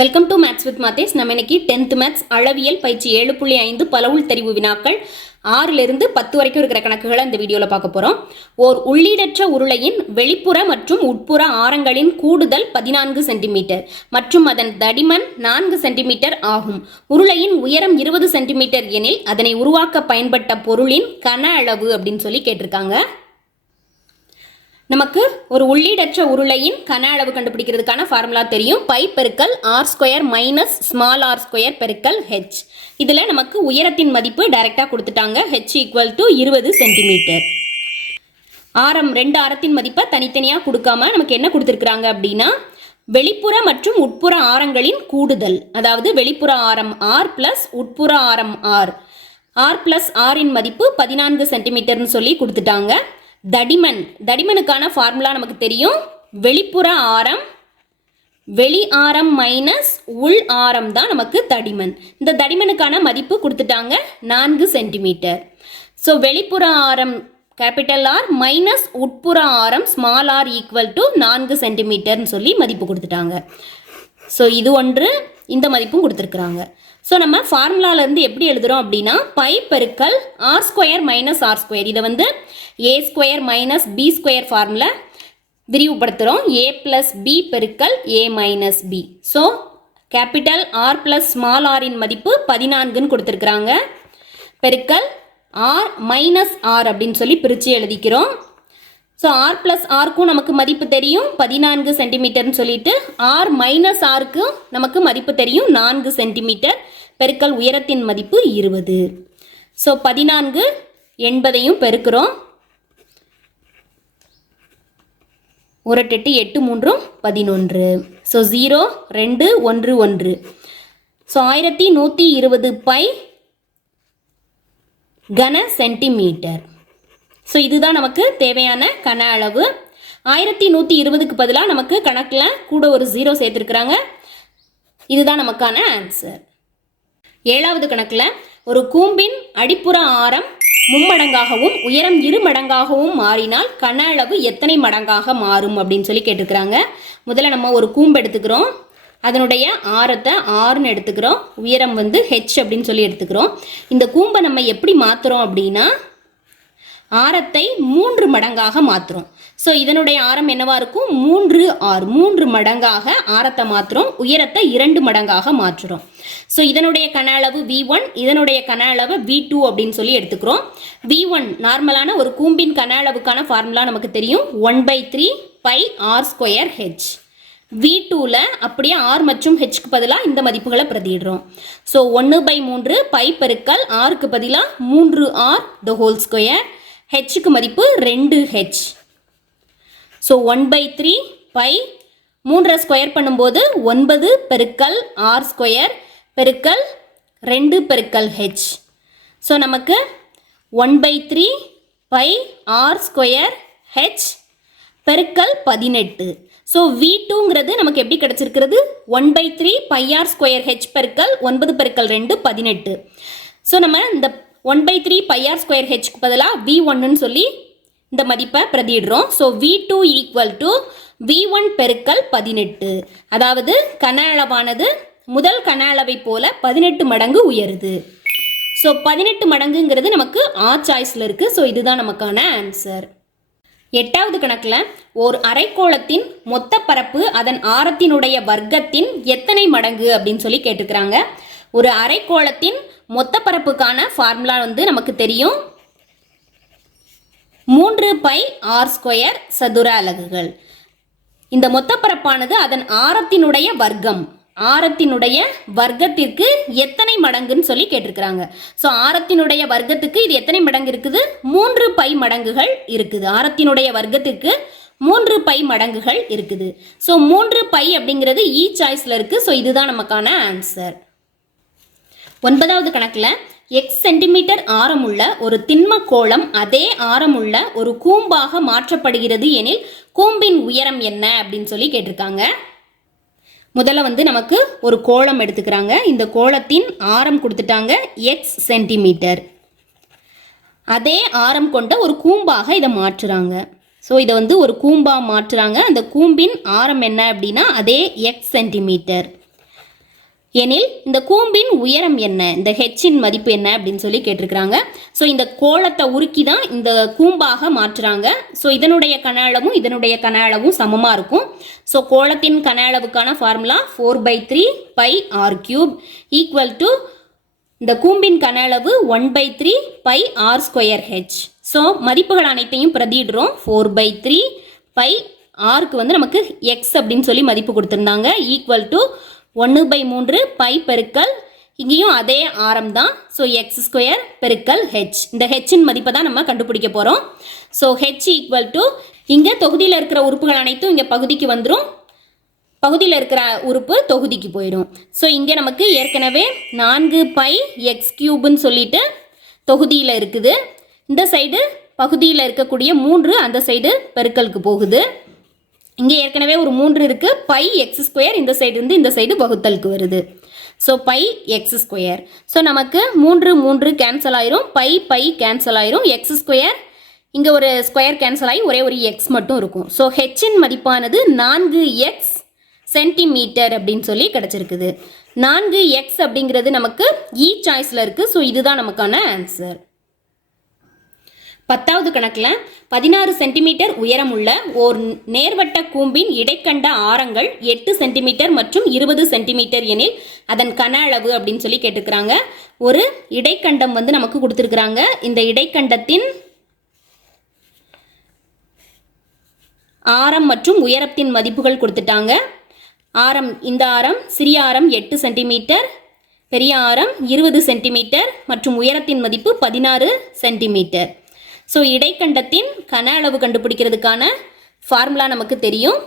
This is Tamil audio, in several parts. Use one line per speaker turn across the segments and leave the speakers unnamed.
Welcome to maths with Mathes நம்ம இன்னைக்கு டென்த் மேத்ஸ் அளவியல் பயிற்சி ஏழு புள்ளி ஐந்து பலவுள் தெரிவு வினாக்கள். ஆறிலிருந்து பத்து வரைக்கும் இருக்கிற கணக்குகளை இந்த வீடியோவில் பார்க்க போகிறோம் ஓர் உள்ளீடற்ற உருளையின் வெளிப்புற மற்றும் உட்புற ஆரங்களின் கூடுதல் பதினான்கு சென்டிமீட்டர் மற்றும் அதன் தடிமன் நான்கு சென்டிமீட்டர் ஆகும். உருளையின் உயரம் இருபது சென்டிமீட்டர் எனில் அதனை உருவாக்க பயன்பட்ட பொருளின் கன அளவு அப்படின்னு சொல்லி கேட்டிருக்காங்க. நமக்கு ஒரு உள்ளீடற்ற உருளையின் கன அளவு கண்டுபிடிக்கிறதுக்கான ஃபார்முலா தெரியும். பை பெருக்கல் R square minus small R square பெருக்கல் ஹெச் இதில் நமக்கு உயரத்தின் மதிப்பு டைரெக்டாக கொடுத்துட்டாங்க. ஹெச் ஈக்குவல் டு இருபது சென்டிமீட்டர் ஆரம் ரெண்டு ஆரத்தின் மதிப்பை தனித்தனியாக கொடுக்காம நமக்கு என்ன கொடுத்துருக்குறாங்க அப்படின்னா வெளிப்புற மற்றும் உட்புற ஆரங்களின் கூடுதல். அதாவது வெளிப்புற ஆரம் ஆர் பிளஸ் உட்புற ஆரம் ஆர் ஆர் பிளஸ் ஆரின் மதிப்பு பதினான்கு சென்டிமீட்டர்னு சொல்லி கொடுத்துட்டாங்க. தடிமன். தடிமனுக்கான ஃபார்முலா நமக்கு தெரியும். வெளிப்புற ஆரம் வெளி ஆரம் மைனஸ் உள் ஆரம் தான் நமக்கு தடிமன். இந்த தடிமனுக்கான மதிப்பு கொடுத்துட்டாங்க நான்கு சென்டிமீட்டர் ஸோ வெளிப்புற ஆரம் கேபிட்டல் ஆர் மைனஸ் உட்புற ஆரம் ஸ்மால் ஆர் ஈக்குவல் டு நான்கு சென்டிமீட்டர்னு சொல்லி மதிப்பு கொடுத்துட்டாங்க. ஸோ இது ஒன்று. இந்த மதிப்பும் கொடுத்துருக்குறாங்க. ஸோ நம்ம ஃபார்முலாலேருந்து எப்படி எழுதுகிறோம் அப்படின்னா பை பெருக்கல் R square minus R square இதை வந்து A square minus B square formula விரிவுபடுத்துகிறோம் A plus B பெருக்கல் A minus B so capital R plus small ஆரின் மதிப்பு பதினான்குன்னு கொடுத்துருக்குறாங்க. பெருக்கல் ஆர் மைனஸ் ஆர் அப்படின்னு சொல்லி பிரித்து எழுதிக்கிறோம். ஸோ ஆர் ப்ளஸ் ஆர்க்கும் நமக்கு மதிப்பு தெரியும். பதினான்கு சென்டிமீட்டர்னு சொல்லிட்டு ஆர் மைனஸ் ஆர்க்கும் நமக்கு மதிப்பு தெரியும். நான்கு சென்டிமீட்டர் பெருக்கல் உயரத்தின் மதிப்பு இருபது. ஸோ பதினான்கு எண்பதையும் பெருக்கிறோம். ஒரட்டெட்டு எட்டு மூன்றும் பதினொன்று. ஸோ ஜீரோ ரெண்டு ஒன்று ஒன்று. ஸோ ஆயிரத்தி நூற்றி இருபது பை கன சென்டிமீட்டர் ஸோ இதுதான் நமக்கு தேவையான கன அளவு. ஆயிரத்தி நூற்றி இருபதுக்கு பதிலாக நமக்கு கணக்கில் கூட ஒரு ஜீரோ சேர்த்துருக்குறாங்க. இதுதான் நமக்கான ஆன்சர் ஏழாவது கணக்கில் ஒரு கூம்பின் அடிப்புற ஆரம் மும்மடங்காகவும் உயரம் இரு மடங்காகவும் மாறினால் கன அளவு எத்தனை மடங்காக மாறும் அப்படின்னு சொல்லி கேட்டிருக்கிறாங்க. முதல்ல நம்ம ஒரு கூம்பு எடுத்துக்கிறோம். அதனுடைய ஆரத்தை ஆறுன்னு எடுத்துக்கிறோம். உயரம் வந்து ஹெச் அப்படின்னு சொல்லி எடுத்துக்கிறோம். இந்த கூம்பை நம்ம எப்படி மாற்றுறோம் அப்படின்னா ஆரத்தை மூன்று மடங்காக மாற்றுறோம் ஸோ இதனுடைய ஆரம் என்னவா இருக்கும்? மூன்று ஆர் மூன்று மடங்காக ஆரத்தை மாற்றுறோம் உயரத்தை இரண்டு மடங்காக மாற்றுறோம். ஸோ இதனுடைய கன அளவு வி ஒன் இதனுடைய கன அளவு வி டூ அப்படின்னு சொல்லி எடுத்துக்கிறோம். வி ஒன் நார்மலான ஒரு கூம்பின் கன அளவுக்கான ஃபார்முலா நமக்கு தெரியும். One by three by R square H V டூவில் அப்படியே ஆர் மற்றும் ஹெச்க்கு பதிலாக இந்த மதிப்புகளை பிரதிடுறோம் ஸோ ஒன்று பை மூன்று பை பெருக்கல் ஆருக்கு பதிலாக மூன்று ஆர் த ஹோல் ஸ்கொயர் ஹெச்சுக்கு மதிப்பு ரெண்டு H so one by three pi மூன்றை ஸ்கொயர் பண்ணும்போது ஒன்பது பெருக்கல் ஆர் ஸ்கொயர் பெருக்கல் ரெண்டு பெருக்கல் ஹெச் ஸோ நமக்கு one by three pi R square H பெருக்கல் பதினெட்டு. ஸோ வி டூங்கிறது நமக்கு எப்படி கிடச்சிருக்கிறது? One by three by R square H பெருக்கல் ஒன்பது பெருக்கல் ரெண்டு பதினெட்டு. ஸோ நம்ம இந்த one by three by R square ஹெச்க்கு பதிலாக வி ஒன்னுன்னு சொல்லி இந்த மதிப்பை பிரதிடுறோம் so V two equal to V one பெருக்கல் பதினெட்டு. அதாவது கன அளவானது முதல் கன அளவை போல பதினெட்டு மடங்கு உயருது. ஸோ பதினெட்டு மடங்குங்கிறது நமக்கு ஆ சாய்ஸில் இருக்குது ஸோ இதுதான் நமக்கான ஆன்சர் எட்டாவது கணக்கில் ஓர் அரைக்கோளத்தின் மொத்த பரப்பு அதன் ஆரத்தினுடைய வர்க்கத்தின் எத்தனை மடங்கு அப்படின்னு சொல்லி கேட்டுக்கிறாங்க ஒரு அரைக்கோளத்தின் மொத்த பரப்புக்கான ஃபார்முலா வந்து நமக்கு தெரியும். மூன்று பை ஆர் ஸ்கொயர் சதுர அலகுகள். இந்த மொத்த பரப்பானது அதன் ஆரத்தினுடைய வர்க்கம். ஆரத்தினுடைய வர்க்கத்திற்கு எத்தனை மடங்குன்னு சொல்லி கேட்டிருக்கிறாங்க. ஸோ ஆரத்தினுடைய வர்க்கத்துக்கு இது எத்தனை மடங்கு இருக்குது? மூன்று பை மடங்குகள் இருக்குது. ஆரத்தினுடைய வர்க்கத்திற்கு மூன்று பை மடங்குகள் இருக்குது. ஸோ மூன்று பை அப்படிங்கிறது e இ சாய்ஸில் இருக்குது ஸோ இதுதான் நமக்கான ஆன்சர் ஒன்பதாவது கணக்கில் எக்ஸ் சென்டிமீட்டர் ஆரமுள்ள ஒரு திண்ம கோளம் அதே ஆரமுள்ள ஒரு கூம்பாக மாற்றப்படுகிறது எனில் கூம்பின் உயரம் என்ன அப்படின்னு சொல்லி கேட்டிருக்காங்க. முதல்ல வந்து நமக்கு ஒரு கோளம் எடுத்துக்கிறாங்க. இந்த கோளத்தின் ஆரம் கொடுத்துட்டாங்க எக்ஸ் சென்டிமீட்டர் அதே ஆரம் கொண்ட ஒரு கூம்பாக இதை மாற்றுறாங்க. ஸோ இதை வந்து ஒரு கூம்பாக மாற்றுறாங்க. அந்த கூம்பின் ஆரம் என்ன அப்படின்னா அதே எக்ஸ் சென்டிமீட்டர் எனில் இந்த கூம்பின் உயரம் என்ன? இந்த ஹெச்சின் மதிப்பு என்ன அப்படின்னு சொல்லி கேட்டிருக்கிறாங்க. ஸோ இந்த கோலத்தை உருக்கி தான் இந்த கூம்பாக மாற்றுறாங்க. ஸோ இதனுடைய கன அளவும் இதனுடைய கன அளவும் சமமாக இருக்கும். ஸோ கோலத்தின் கன அளவுக்கான formula four by three pi R cube equal to இந்த கூம்பின் கன அளவு one by three pi R square H so மதிப்புகள் அனைத்தையும் பிரதிடுறோம் ஃபோர் பை த்ரீ பை ஆருக்கு வந்து நமக்கு எக்ஸ் அப்படின்னு சொல்லி மதிப்பு கொடுத்துருந்தாங்க. ஈக்குவல் டு ஒன்று பை மூன்று பை பெருக்கல். இங்கேயும் அதே ஆரம் தான். ஸோ எக்ஸ் ஸ்கொயர் பெருக்கல் ஹெச் இந்த ஹெச்சின் மதிப்பை தான் நம்ம கண்டுபிடிக்க போகிறோம் ஸோ ஹெச் ஈக்குவல் டு இங்கே தொகுதியில் இருக்கிற உறுப்புகள் அனைத்தும் இங்கே பகுதிக்கு வந்துடும் பகுதியில் இருக்கிற உறுப்பு தொகுதிக்கு போயிடும் ஸோ இங்கே நமக்கு ஏற்கனவே நான்கு பை எக்ஸ் கியூப்னு சொல்லிட்டு தொகுதியில் இருக்குது. இந்த சைடு பகுதியில் இருக்கக்கூடிய மூன்று அந்த சைடு பெருக்கலுக்கு போகுது. இங்கே ஏற்கனவே ஒரு மூன்று இருக்கு. பை எக்ஸ் ஸ்கொயர் இந்த சைடு இருந்து இந்த சைடு வகுத்தலுக்கு வருது. So pi X square so நமக்கு மூன்று மூன்று கேன்சல் ஆயிரும். பை பை கேன்சல் ஆயிரும். எக்ஸ் ஸ்கொயர் இங்கே ஒரு ஸ்கொயர் கேன்சல் ஆகி ஒரே ஒரு எக்ஸ் மட்டும் இருக்கும். ஸோ ஹெச்சின் மதிப்பானது நான்கு எக்ஸ் சென்டிமீட்டர் அப்படின்னு சொல்லி கிடச்சிருக்குது. நான்கு எக்ஸ் அப்படிங்கிறது நமக்கு e இ சாய்ஸில் இருக்குது ஸோ இதுதான் நமக்கான ஆன்சர் பத்தாவது கணக்கில் பதினாறு சென்டிமீட்டர் உயரமுள்ள ஓர் நேர்வட்ட கூம்பின் இடைக்கண்ட ஆரங்கள் எட்டு சென்டிமீட்டர் மற்றும் இருபது சென்டிமீட்டர் எனில் அதன் கன அளவு அப்படின்னு சொல்லி கேட்டிருக்கிறாங்க ஒரு இடைக்கண்டம் வந்து நமக்கு கொடுத்துருக்குறாங்க. இந்த இடைக்கண்டத்தின் ஆரம் மற்றும் உயரத்தின் மதிப்புகள் கொடுத்துட்டாங்க. ஆரம் இந்த ஆரம் சிறிய ஆரம் எட்டு சென்டிமீட்டர் பெரிய ஆரம் இருபது சென்டிமீட்டர் மற்றும் உயரத்தின் மதிப்பு பதினாறு சென்டிமீட்டர். ஸோ இடைக்கண்டத்தின் கன அளவு கண்டுபிடிக்கிறதுக்கான ஃபார்முலா நமக்கு தெரியும்.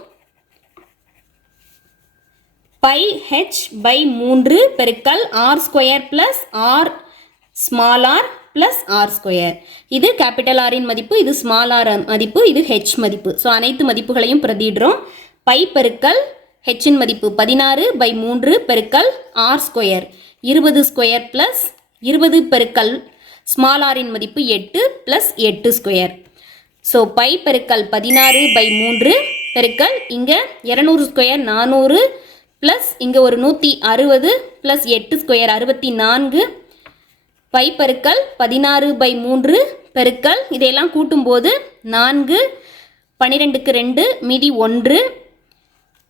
பை ஹெச் பை மூன்று பெருக்கல் R square plus R small R plus R square இது கேபிட்டல் ஆரின் மதிப்பு இது ஸ்மால் ஆர் மதிப்பு இது ஹெச் மதிப்பு. ஸோ அனைத்து மதிப்புகளையும் பிரதிடுறோம் பை பெருக்கல் ஹெச்சின் மதிப்பு பதினாறு பை மூன்று பெருக்கல் ஆர் ஸ்கொயர் இருபது ஸ்கொயர் ப்ளஸ் இருபது பெருக்கல் ஸ்மால் ஆரின் மதிப்பு எட்டு ப்ளஸ் எட்டு ஸ்கொயர் ஸோ பை பெருக்கல் பதினாறு பை மூன்று பெருக்கல் இங்கே இரநூறு ஸ்கொயர் நானூறு ப்ளஸ் இங்கே ஒரு நூற்றி அறுபது ப்ளஸ் எட்டு ஸ்கொயர் அறுபத்தி நான்கு. பை பெருக்கல் பதினாறு பை மூன்று பெருக்கல் இதையெல்லாம் கூட்டும்போது நான்கு பன்னிரெண்டுக்கு ரெண்டு மீதி ஒன்று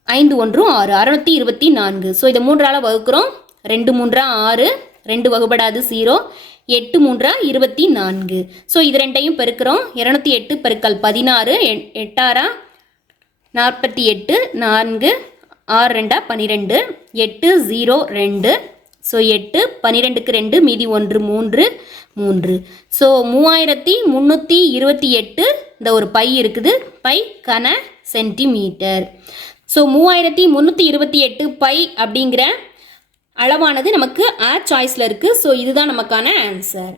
ஐந்து ஒன்றும் ஆறு அறுநூத்தி இருபத்தி நான்கு. ஸோ இதை மூன்றால் வகுக்கிறோம். ரெண்டு மூன்றா ஆறு ரெண்டு வகுபடாது ஜீரோ எட்டு மூன்றா இருபத்தி நான்கு. ஸோ இது ரெண்டையும் பெருக்கிறோம். இரநூத்தி எட்டு பெருக்கல் பதினாறு எட்டாரா நாற்பத்தி எட்டு நான்கு ஆறு ரெண்டா? பன்னிரெண்டு எட்டு ஜீரோ ரெண்டு. ஸோ எட்டு பன்னிரெண்டுக்கு ரெண்டு மீதி ஒன்று மூன்று மூன்று. ஸோ மூவாயிரத்தி முந்நூற்றி இருபத்தி எட்டு இந்த ஒரு பை இருக்குது. பை கன சென்டிமீட்டர். ஸோ மூவாயிரத்தி முந்நூற்றி இருபத்தி எட்டு பை அப்படிங்கிற அளவானது நமக்கு ஆ சாய்ஸில் இருக்குது ஸோ இதுதான் நமக்கான ஆன்சர்